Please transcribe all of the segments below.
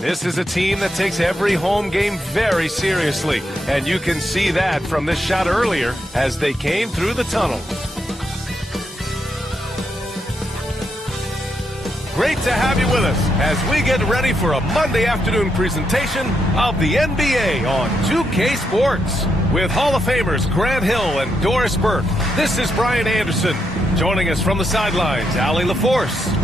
This is a team that takes every home game very seriously, and you can see that from this shot earlier as they came through the tunnel. Great to have you with us as we get ready for a Monday afternoon presentation of the NBA on 2K Sports. With Hall of Famers Grant Hill and Doris Burke, this is Brian Anderson. Joining us from the sidelines, Allie LaForce.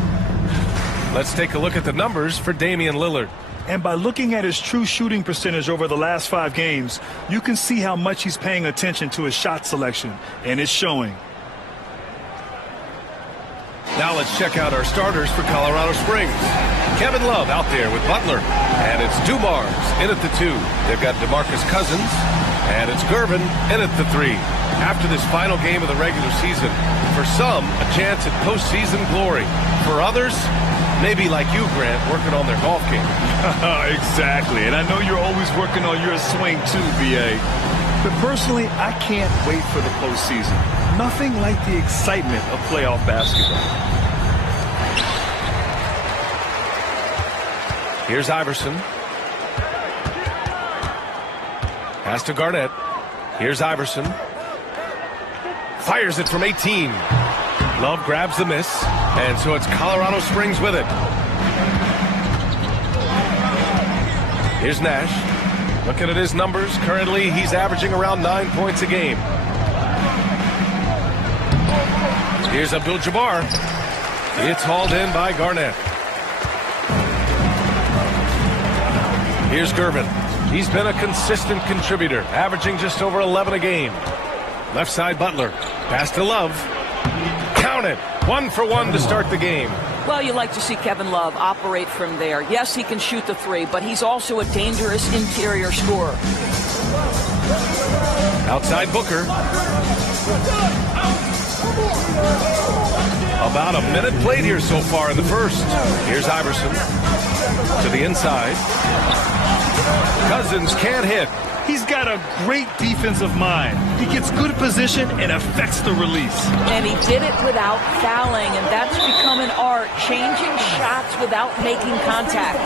Let's take a look at the numbers for Damian Lillard. And by looking at his true shooting percentage over the last 5 games, you can see how much he's paying attention to his shot selection, and it's showing. Now let's check out our starters for Colorado Springs. Kevin Love out there with Butler, and it's Dumars in at the 2. They've got DeMarcus Cousins, and it's Gervin in at the 3. After this final game of the regular season, for some, a chance at postseason glory. For others, maybe like you, Grant, working on their golf game. Exactly, and I know you're always working on your swing too, B.A. But personally, I can't wait for the postseason. Nothing like the excitement of playoff basketball. Here's Iverson. Pass to Garnett. Here's Iverson. Fires it from 18. Love grabs the miss, and so it's Colorado Springs with it. Here's Nash. Looking at his numbers, currently he's averaging around 9 points a game. Here's Abdul-Jabbar. It's hauled in by Garnett. Here's Gervin. He's been a consistent contributor, averaging just over 11 a game. Left side Butler. Pass to Love. Count it. 1 for 1 to start the game. Well, you like to see Kevin Love operate from there. Yes, he can shoot the 3, but he's also a dangerous interior scorer. Outside Booker. About a minute played here so far in the first. Here's Iverson to the inside. Cousins can't hit. He's got a great defensive mind. He gets good position and affects the release. And he did it without fouling, and that's become an art, changing shots without making contact.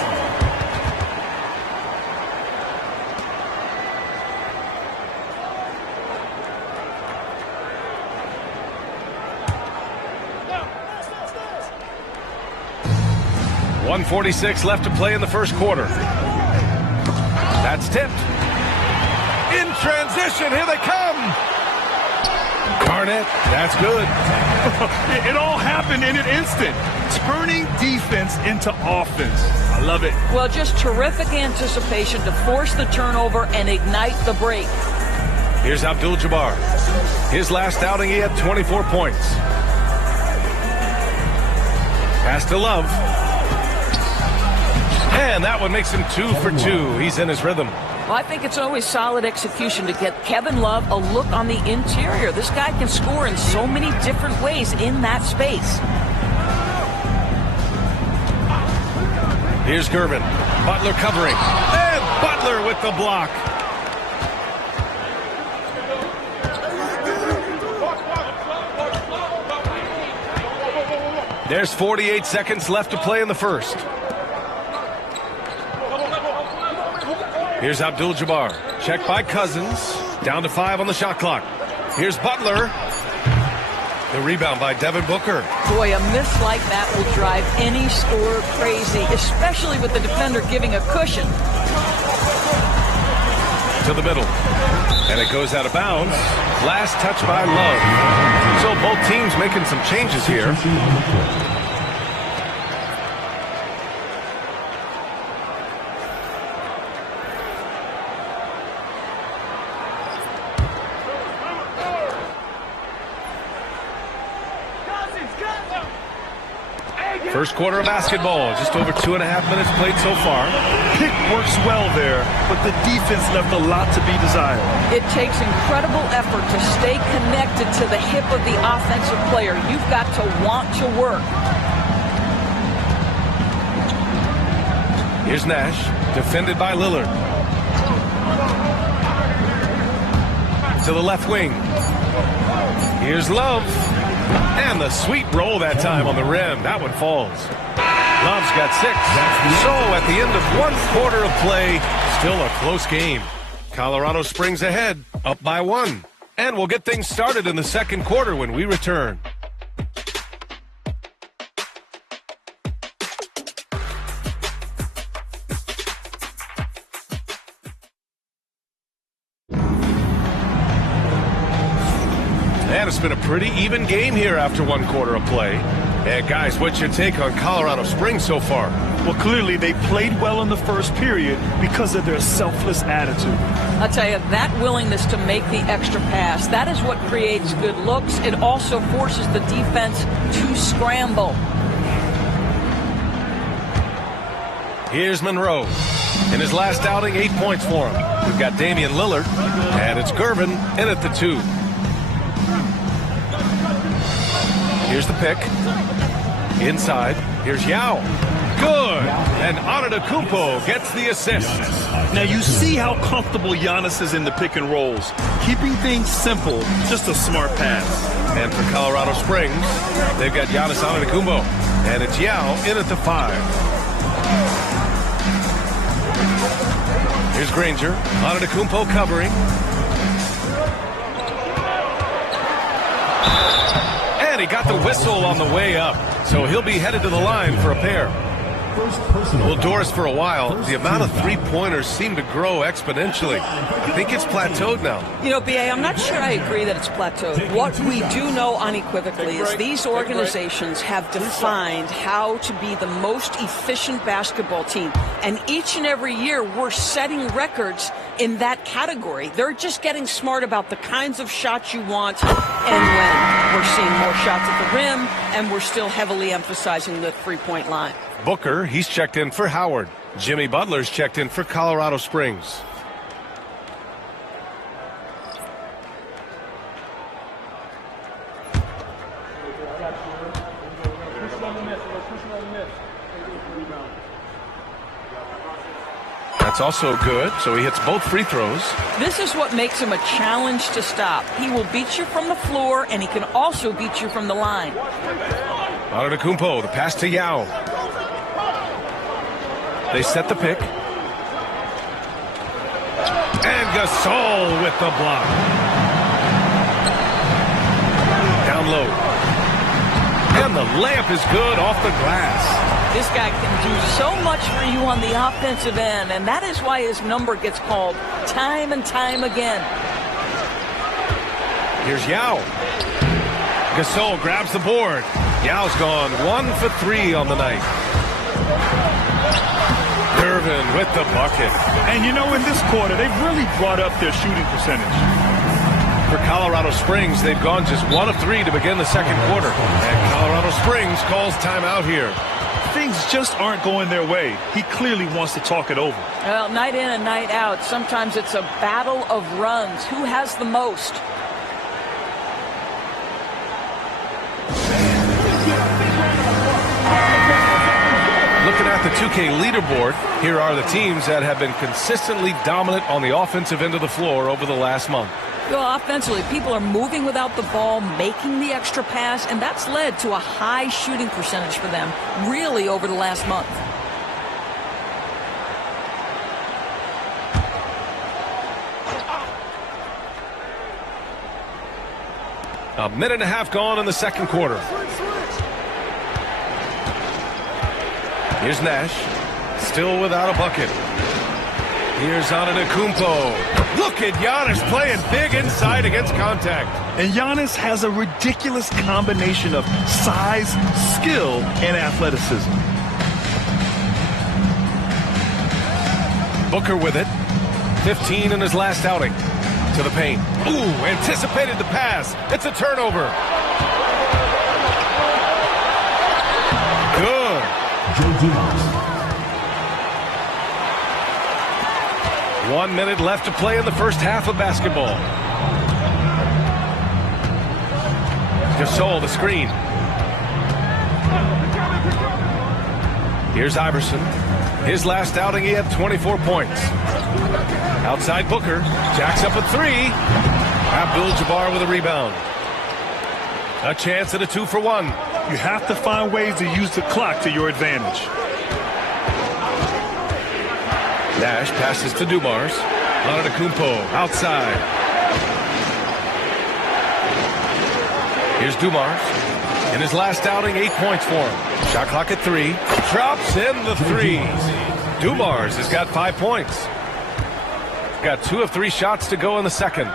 .146 left to play in the first quarter. That's tipped. In transition, here they come. Garnett, that's good. It all happened in an instant. Turning defense into offense. I love it. Well, just terrific anticipation to force the turnover and ignite the break. Here's Abdul-Jabbar. His last outing, he had 24 points. Pass to Love. And that one makes him 2 for 2. He's in his rhythm. Well, I think it's always solid execution to get Kevin Love a look on the interior. This guy can score in so many different ways in that space. Here's Gervin. Butler covering. And Butler with the block. There's 48 seconds left to play in the first. Here's Abdul-Jabbar. Checked by Cousins. Down to 5 on the shot clock. Here's Butler. The rebound by Devin Booker. Boy, a miss like that will drive any scorer crazy, especially with the defender giving a cushion. To the middle. And it goes out of bounds. Last touch by Love. So both teams making some changes here. First quarter of basketball, just over 2.5 minutes played so far. Pick works well there, but the defense left a lot to be desired. It takes incredible effort to stay connected to the hip of the offensive player. You've got to want to work. Here's Nash, defended by Lillard. To the left wing. Here's Love. And the sweet roll that time on the rim. That one falls. Love's got 6. So at the end of 1 quarter of play, still a close game. Colorado Springs ahead, up by 1. And we'll get things started in the second quarter when we return. And it's been a pretty even game here after 1 quarter of play. And guys, what's your take on Colorado Springs so far? Well, clearly they played well in the first period because of their selfless attitude. I'll tell you, that willingness to make the extra pass, that is what creates good looks. It also forces the defense to scramble. Here's Monroe. In his last outing, 8 points for him. We've got Damian Lillard, and it's Gervin in at the 2. Here's the pick. Inside. Here's Yao. Good. And Antetokounmpo gets the assist. Now you see how comfortable Giannis is in the pick and rolls. Keeping things simple, just a smart pass. And for Colorado Springs, they've got Giannis Antetokounmpo. And it's Yao in at the 5. Here's Granger. Antetokounmpo covering. And he got the whistle on the way up. So he'll be headed to the line for a pair. Well, Doris, for a while, the amount of three-pointers seem to grow exponentially. I think it's plateaued now. You know, BA, I'm not sure I agree that it's plateaued. What we do know unequivocally is these organizations have defined how to be the most efficient basketball team. And each and every year, we're setting records in that category. They're just getting smart about the kinds of shots you want and when. We're seeing more shots at the rim, and we're still heavily emphasizing the three-point line. Booker, he's checked in for Howard. Jimmy Butler's checked in for Colorado Springs. That's also good, so he hits both free throws. This is what makes him a challenge to stop. He will beat you from the floor, and he can also beat you from the line. Antetokounmpo, the pass to Yao. They set the pick. And Gasol with the block. Down low. And the layup is good off the glass. This guy can do so much for you on the offensive end, and that is why his number gets called time and time again. Here's Yao. Gasol grabs the board. Yao's gone 1 for 3 on the night. Gervin with the bucket. And you know, in this quarter, they've really brought up their shooting percentage. For Colorado Springs, they've gone just 1 of 3 to begin the second quarter. And Colorado Springs calls timeout here. Things just aren't going their way. He clearly wants to talk it over. Well, night in and night out, sometimes it's a battle of runs. Who has the most? Looking at the 2K leaderboard, here are the teams that have been consistently dominant on the offensive end of the floor over the last month. Well, offensively, people are moving without the ball, making the extra pass, and that's led to a high shooting percentage for them, really, over the last month. A minute and a half gone in the second quarter. Here's Nash, still without a bucket. Here's Antetokounmpo. Look at Giannis playing big inside against contact. And Giannis has a ridiculous combination of size, skill, and athleticism. Booker with it. 15 in his last outing. To the paint. Ooh, anticipated the pass. It's a turnover. Good. 1 minute left to play in the first half of basketball. Gasol, the screen. Here's Iverson. His last outing, he had 24 points. Outside Booker. Jacks up a 3. Abdul-Jabbar with a rebound. A chance at a 2-for-1. You have to find ways to use the clock to your advantage. Nash passes to Dumars. Antetokounmpo outside. Here's Dumars. In his last outing, 8 points for him. Shot clock at 3. Drops in the 3s. Dumars has got 5 points. Got 2 of 3 shots to go in the second.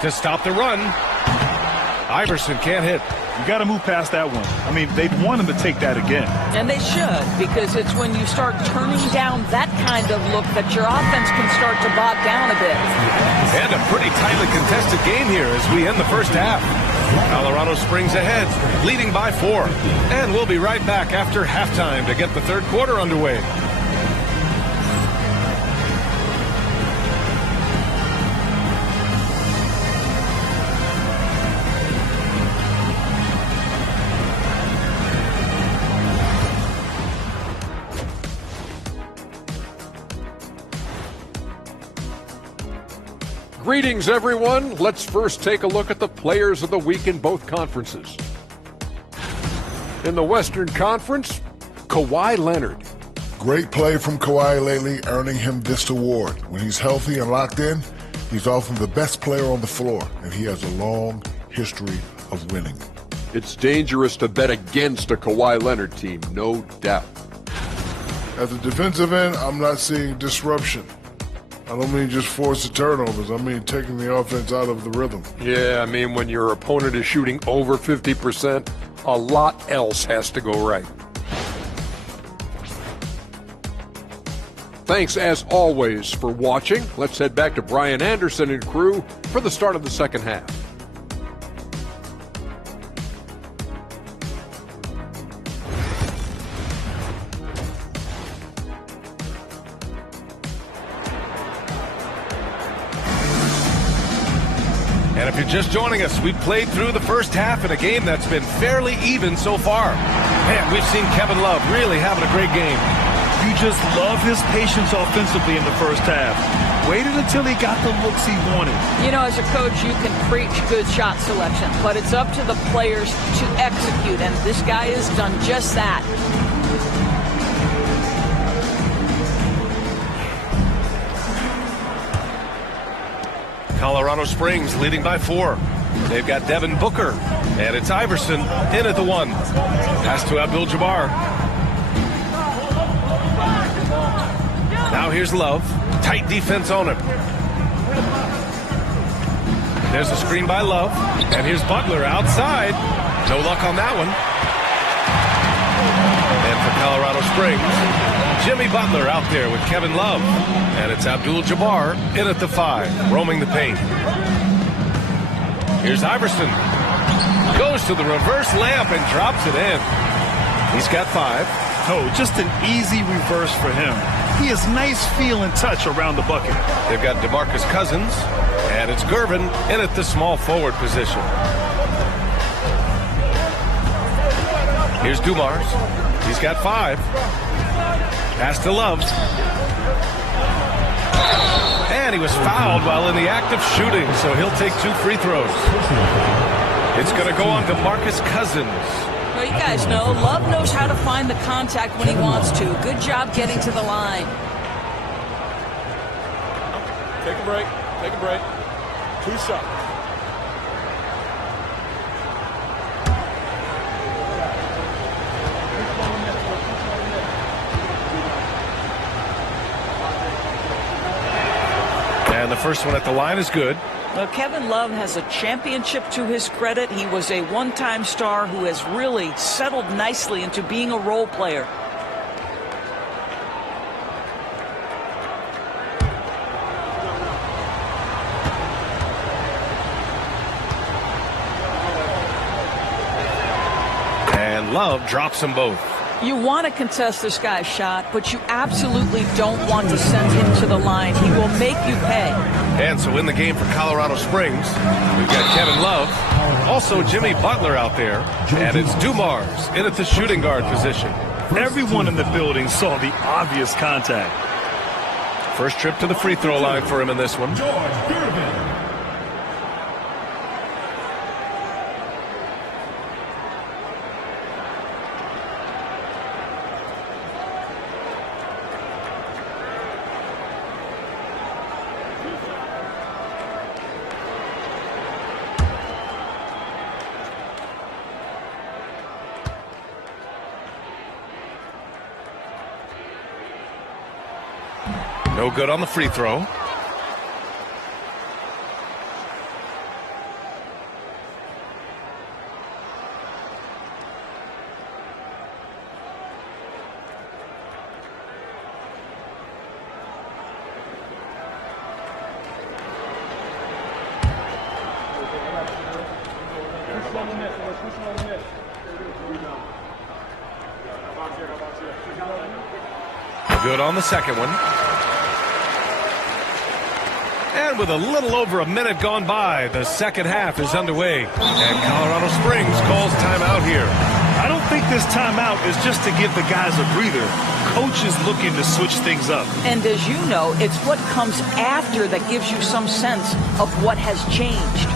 To stop the run. Iverson can't hit. You got to move past that one. I mean, they'd want him to take that again. And they should, because it's when you start turning down that kind of look that your offense can start to bog down a bit. And a pretty tightly contested game here as we end the first half. Colorado Springs ahead, leading by 4. And we'll be right back after halftime to get the third quarter underway. Greetings, everyone. Let's first take a look at the players of the week in both conferences. In the Western Conference, Kawhi Leonard. Great play from Kawhi lately, earning him this award. When he's healthy and locked in, he's often the best player on the floor, and he has a long history of winning. It's dangerous to bet against a Kawhi Leonard team, no doubt. At the defensive end, I'm not seeing disruption. I don't mean just forced turnovers. I mean taking the offense out of the rhythm. Yeah, I mean when your opponent is shooting over 50%, a lot else has to go right. Thanks, as always, for watching. Let's head back to Brian Anderson and crew for the start of the second half. And if you're just joining us, we've played through the first half in a game that's been fairly even so far. Man, we've seen Kevin Love really having a great game. You just love his patience offensively in the first half. Waited until he got the looks he wanted. You know, as a coach, you can preach good shot selection, but it's up to the players to execute, and this guy has done just that. Colorado Springs leading by 4. They've got Devin Booker, and it's Iverson in at the 1. Pass to Abdul-Jabbar. Now here's Love. Tight defense on him. There's a screen by Love, and here's Butler outside. No luck on that one. And for Colorado Springs, Jimmy Butler out there with Kevin Love. And it's Abdul-Jabbar in at the 5, roaming the paint. Here's Iverson. Goes to the reverse layup and drops it in. He's got 5. Oh, just an easy reverse for him. He has nice feel and touch around the bucket. They've got DeMarcus Cousins, and it's Gervin in at the small forward position. Here's Dumars. He's got 5. Pass to Love. And he was fouled while in the act of shooting, so he'll take 2 free throws. It's going to go on to DeMarcus Cousins. Well, you guys know, Love knows how to find the contact when he wants to. Good job getting to the line. Take a break. Take a break. 2 shots. And the first one at the line is good. Well, Kevin Love has a championship to his credit. He was a one-time star who has really settled nicely into being a role player. And Love drops them both. You want to contest this guy's shot, but you absolutely don't want to send him to the line. He will make you pay. And so in the game for Colorado Springs, we've got Kevin Love, also Jimmy Butler out there, and it's Dumars in at the shooting guard position. Everyone in the building saw the obvious contact. First trip to the free throw line for him in this one. No good on the free throw. Good on the second one. And with a little over a minute gone by, the second half is underway. And Colorado Springs calls timeout here. I don't think this timeout is just to give the guys a breather. Coach is looking to switch things up. And as you know, it's what comes after that gives you some sense of what has changed.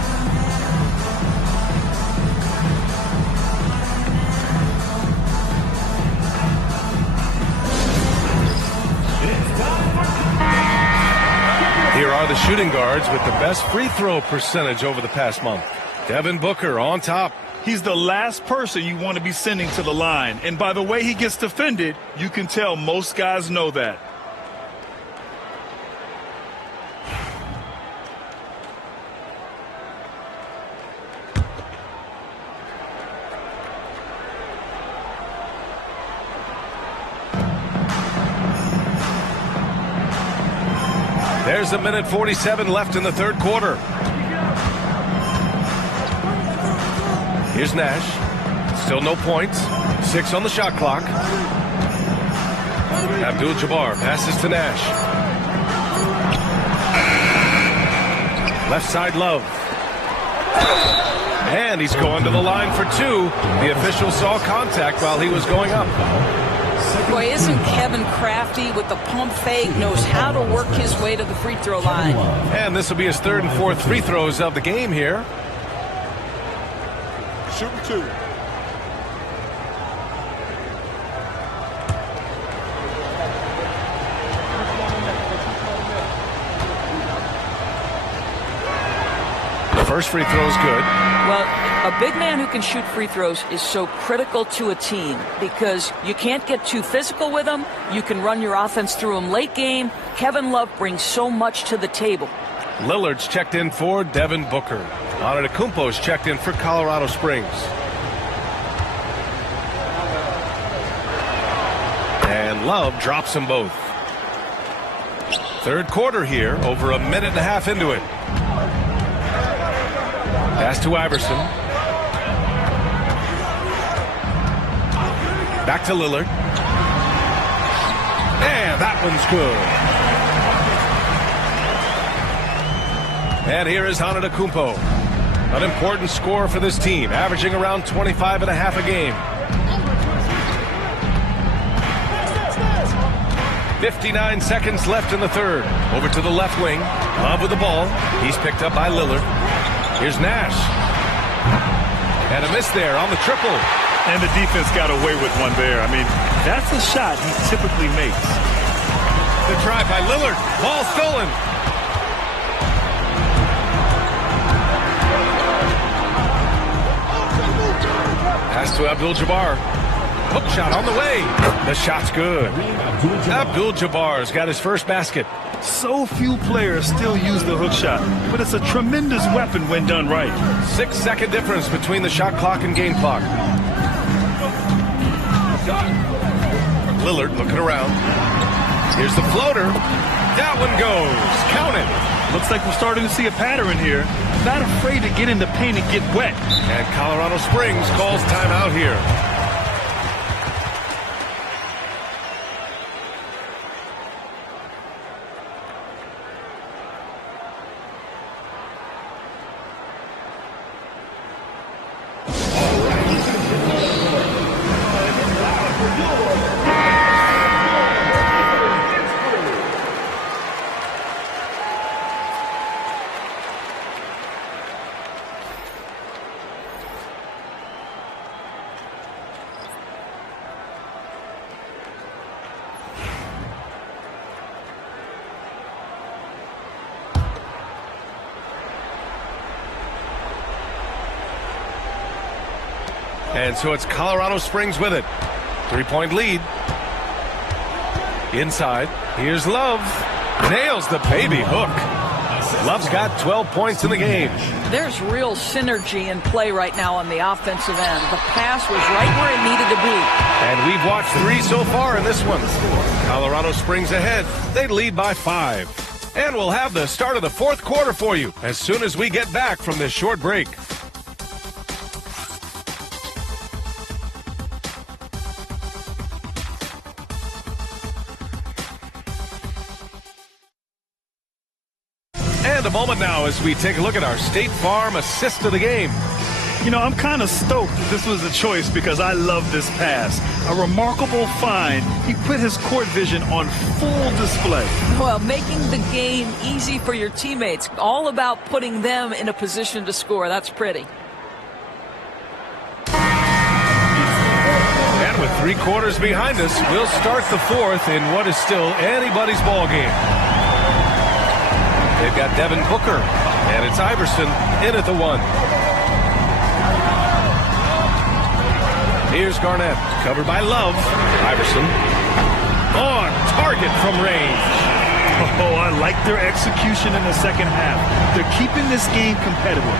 Here are the shooting guards with the best free throw percentage over the past month. Devin Booker on top. He's the last person you want to be sending to the line. And by the way he gets defended, you can tell most guys know that. There's a minute 47 left in the third quarter. Here's Nash. Still no points. 6 on the shot clock. Abdul-Jabbar passes to Nash. Left side Love. And he's going to the line for 2. The official saw contact while he was going up. Boy, isn't Kevin crafty with the pump fake, knows how to work his way to the free throw line. And this will be his third and fourth free throws of the game here. Shooting 2. The first free throw is good. Well, a big man who can shoot free throws is so critical to a team because you can't get too physical with him. You can run your offense through him late game. Kevin Love brings so much to the table. Lillard's checked in for Devin Booker. Antetokounmpo's checked in for Colorado Springs. And Love drops them both. Third quarter here, over a minute and a half into it. Pass to Iverson. Back to Lillard. And that one's good. And here is Antetokounmpo. An important score for this team, averaging around 25 and a half a game. 59 seconds left in the third. Over to the left wing. Love with the ball. He's picked up by Lillard. Here's Nash. And a miss there on the triple. And the defense got away with one there. I mean, that's a shot he typically makes. The try by Lillard. Ball stolen. Pass to Abdul-Jabbar. Hook shot on the way. The shot's good. Abdul-Jabbar's got his first basket. So few players still use the hook shot, but it's a tremendous weapon when done right. 6-second difference between the shot clock and game clock. Lillard looking around. Here's the floater. That one goes. Count it. Looks like we're starting to see a pattern here. Not afraid to get in the paint and get wet. And Colorado Springs calls timeout here. And so it's Colorado Springs with it. 3-point lead. Inside. Here's Love. Nails the baby hook. Love's got 12 points in the game. There's real synergy in play right now on the offensive end. The pass was right where it needed to be. And we've watched 3 so far in this one. Colorado Springs ahead. They lead by 5. And we'll have the start of the 4th quarter for you as soon as we get back from this short break. And a moment now as we take a look at our State Farm assist of the game. You know, I'm kind of stoked that this was a choice because I love this pass. A remarkable find. He put his court vision on full display. Well, making the game easy for your teammates. All about putting them in a position to score. That's pretty. And with 3 quarters behind us, we'll start the 4th in what is still anybody's ball game. They've got Devin Booker, and it's Iverson in at the 1. Here's Garnett, covered by Love. Iverson on target from range. Oh, I like their execution in the second half. They're keeping this game competitive.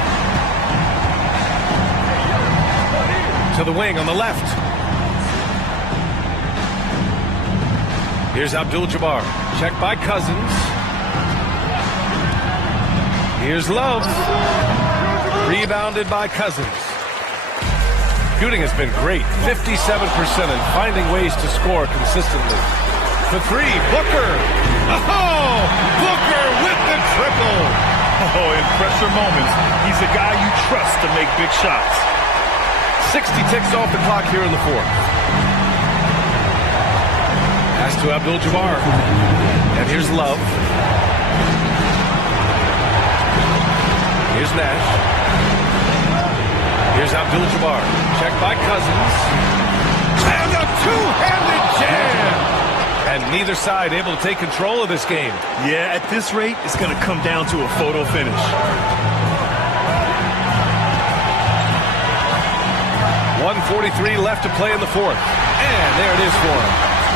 To the wing on the left. Here's Abdul-Jabbar, checked by Cousins. Here's Love, rebounded by Cousins. Shooting has been great, 57%, and finding ways to score consistently. The 3, Booker. Oh, Booker with the triple. Oh, in pressure moments, he's a guy you trust to make big shots. 60 ticks off the clock here in the 4th. Pass to Abdul-Jabbar. And here's Love. Here's Nash. Here's Abdul-Jabbar. Checked by Cousins. And a 2-handed jam! And neither side able to take control of this game. Yeah, at this rate, it's going to come down to a photo finish. 1:43 left to play in the 4th. And there it is for him.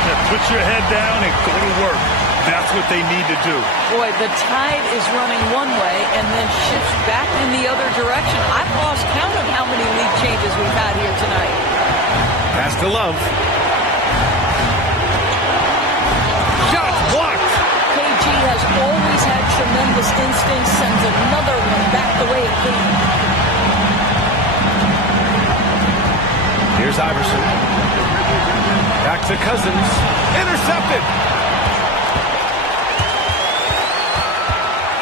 Yeah, put your head down and go to work. That's what they need to do. Boy, the tide is running one way and then shifts back in the other direction. I've lost count of how many lead changes we've had here tonight. Pass to Love. Shot blocked. KG has always had tremendous instincts, sends another one back the way it came. Here's Iverson. Back to Cousins. Intercepted.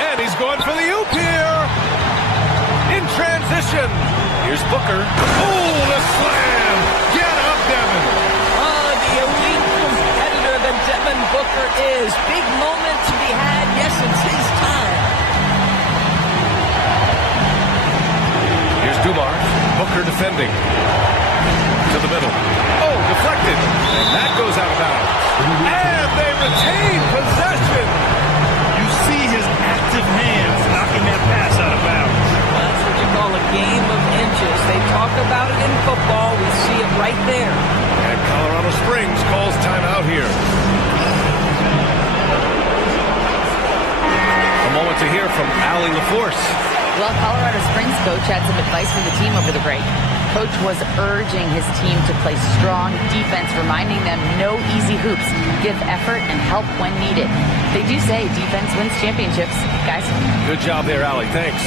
And he's going for the oop here. In transition. Here's Booker. Oh, the slam. Get up, Devin. Oh, the elite competitor that Devin Booker is. Big moment to be had. Yes, it's his time. Here's Dumars. Booker defending. To the middle. Oh, deflected. And that goes out of bounds. And they retain possession. You see his active hands knocking that pass out of bounds. That's what you call a game of inches. They talk about it in football. We see it right there. And Colorado Springs calls timeout here. A moment to hear from Allie LaForce. Well, Colorado Springs coach had some advice for the team over the break. Coach was urging his team to play strong defense, reminding them no easy hoops, give effort and help when needed. They do say defense wins championships, guys. Good job there, Allie. Thanks.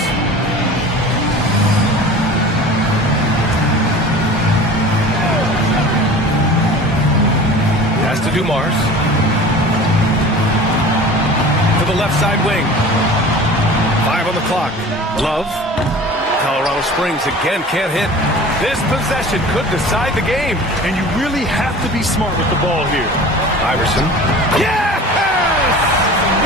Pass to Dumars. To the left side wing. 5 on the clock. Love. Colorado Springs again can't hit. This possession could decide the game. And you really have to be smart with the ball here. Iverson. Yes!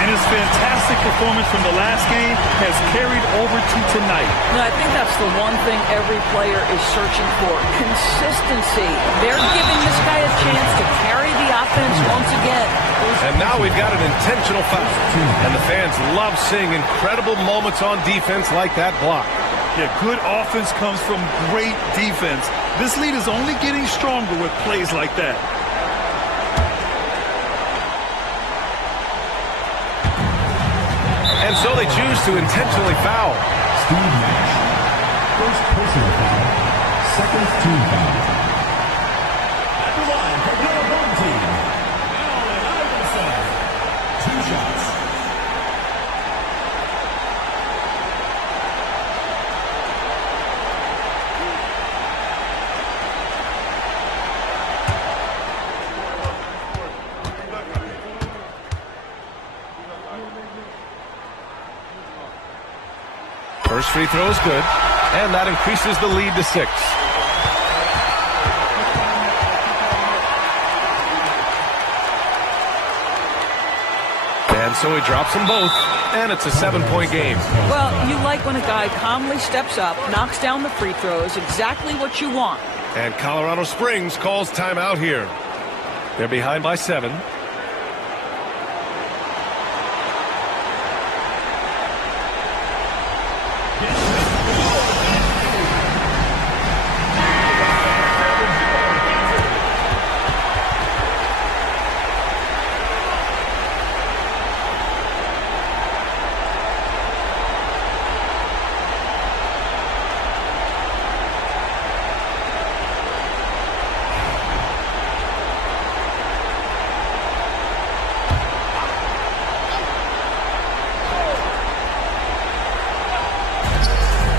And his fantastic performance from the last game has carried over to tonight. No, I think that's the one thing every player is searching for. Consistency. They're giving this guy a chance to carry the offense once again. And now we've got an intentional foul. And the fans love seeing incredible moments on defense like that block. Yeah, good offense comes from great defense. This lead is only getting stronger with plays like that. And so they choose to intentionally foul. Steve Nash. First personal foul. Second team foul. At the line for your home team, Allen Iverson. 2 shots. First free throw is good, and that increases the lead to 6. And so he drops them both, and it's a 7-point game. Well, you like when a guy calmly steps up, knocks down the free throws, exactly what you want. And Colorado Springs calls timeout here. They're behind by 7.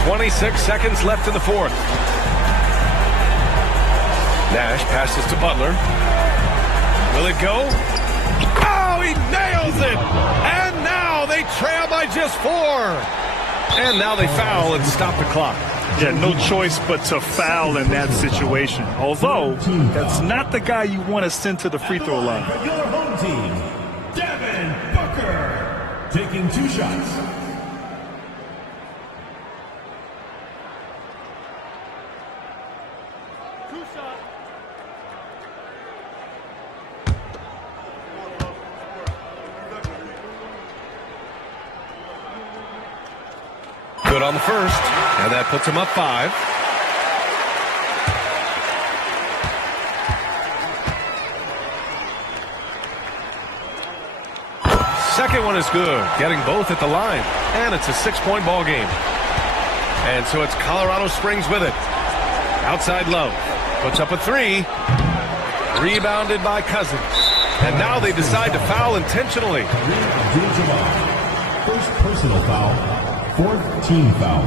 .26 seconds left in the fourth. Nash passes to Butler. Will it go? Oh, he nails it! And now they trail by just 4. And now they foul and stop the clock. Yeah, no choice but to foul in that situation. Although, that's not the guy you want to send to the free throw line. Your home team, Devin Booker. Taking 2 shots. Good on the first, and that puts him up 5. Second one is good, getting both at the line, and it's a 6-point ball game. And so it's Colorado Springs with it. Outside Love, puts up a 3, rebounded by Cousins. And now they decide to foul intentionally. First personal foul. 4th team foul.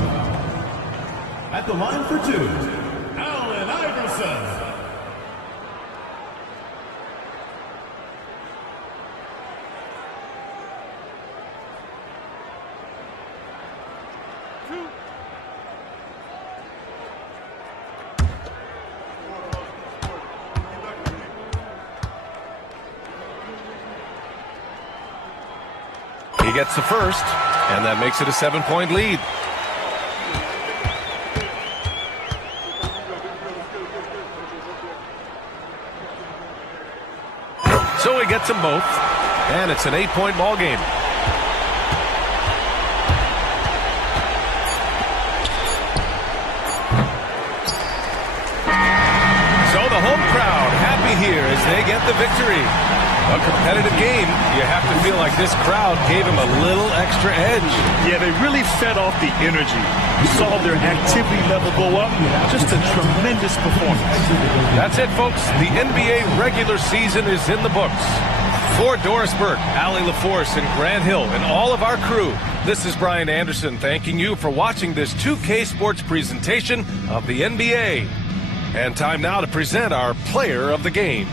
At the line for 2, Allen Iverson. He gets the first, and that makes it a 7-point lead. So he gets them both, and it's an 8-point ball game. So the home crowd happy here as they get the victory. A competitive game, you have to feel like this crowd gave him a little extra edge. Yeah, they really fed off the energy. You saw their activity level go up. Just a tremendous performance. That's it, folks. The NBA regular season is in the books. For Doris Burke, Allie LaForce, and Grant Hill, and all of our crew, this is Brian Anderson thanking you for watching this 2K Sports presentation of the NBA. And time now to present our player of the game.